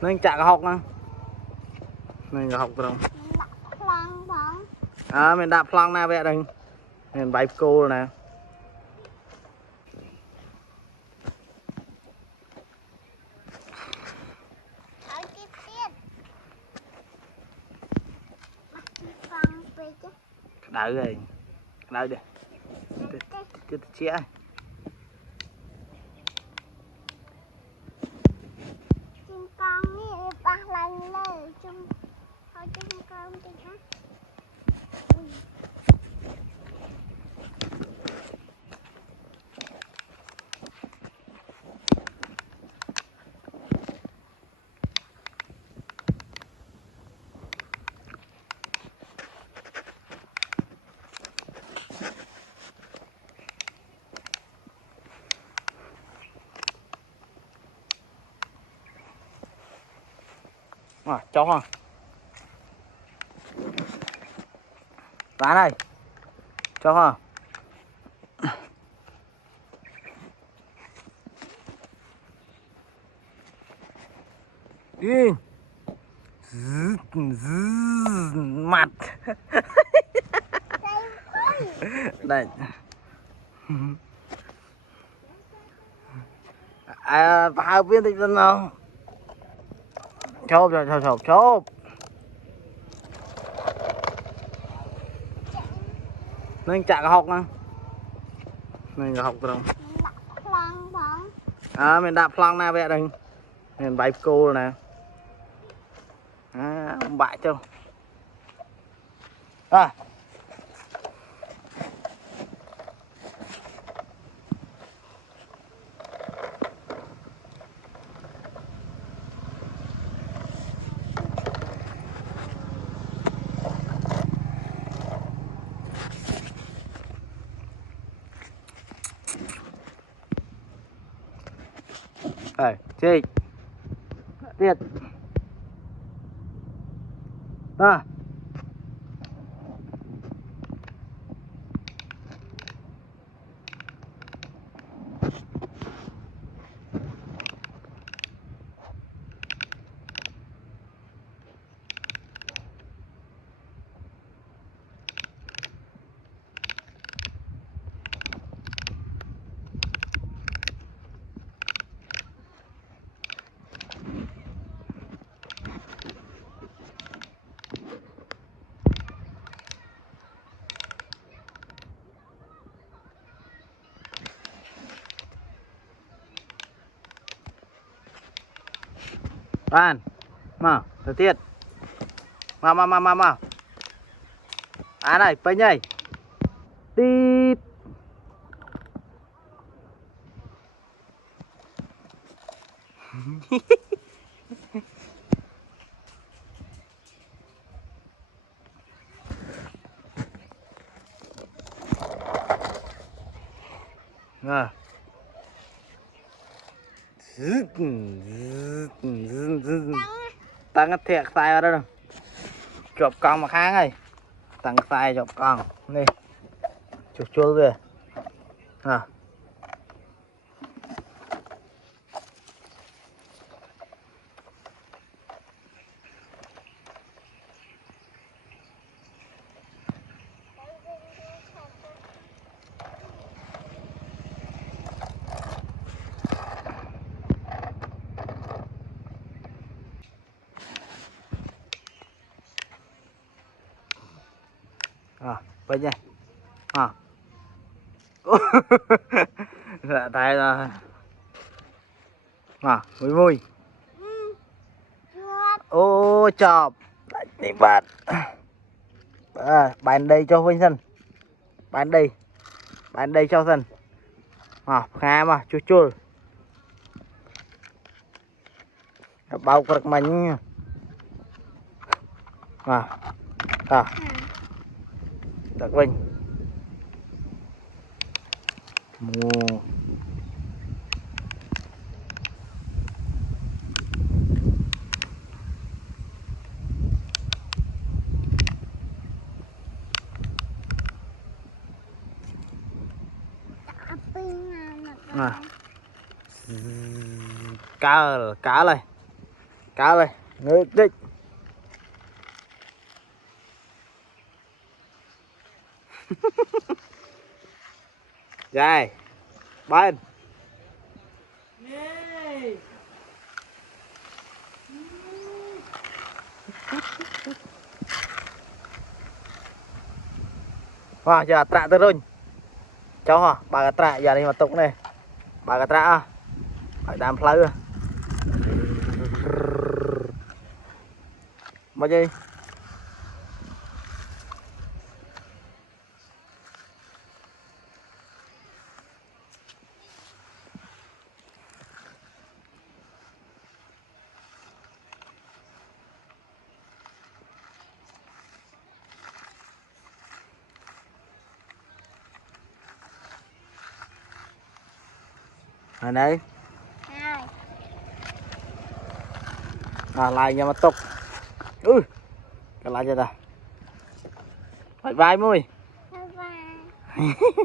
nên chả có học nữa nên có học không mình đạp phăng nè vậy đây mình bay cô nè đợi rồi đợi đi chưa chia con đi ba lần lên chung thôi chung con đi ha chó không lá này chó không đi mặt đây hai viên thì dân nào chộp chộp nên chả có học nữa nên có học không mình đạp phăng nè vậy đây mình bay cô nè ông bại cho chị tiệt Ban mà thời tiết mà này bênh nhảy tít tăng cái thiệt tay vào đó đâu chụp con mà kháng ơi tăng tay chụp con đi chụp chua về bây giờ dạ tay rồi vui ô chọc đi bạn bàn đây cho Vinh Sơn bàn đây cho dân khá mà chua chua bao cực mình đặc Vinh mua cá này Cao rồi, ngư đích. Dài. Bên. Wah, giờ trạ tới rồi. Cháu hả? Bà cái trạ giờ đi mà tục này. Bà cái trạ à? Phải đàm phơi à? Bao nhiêu? Ở đây. Hai. À, lại nhà mà tục. Ui. Cái lại cho ta. Bye bye mui. Bye bye.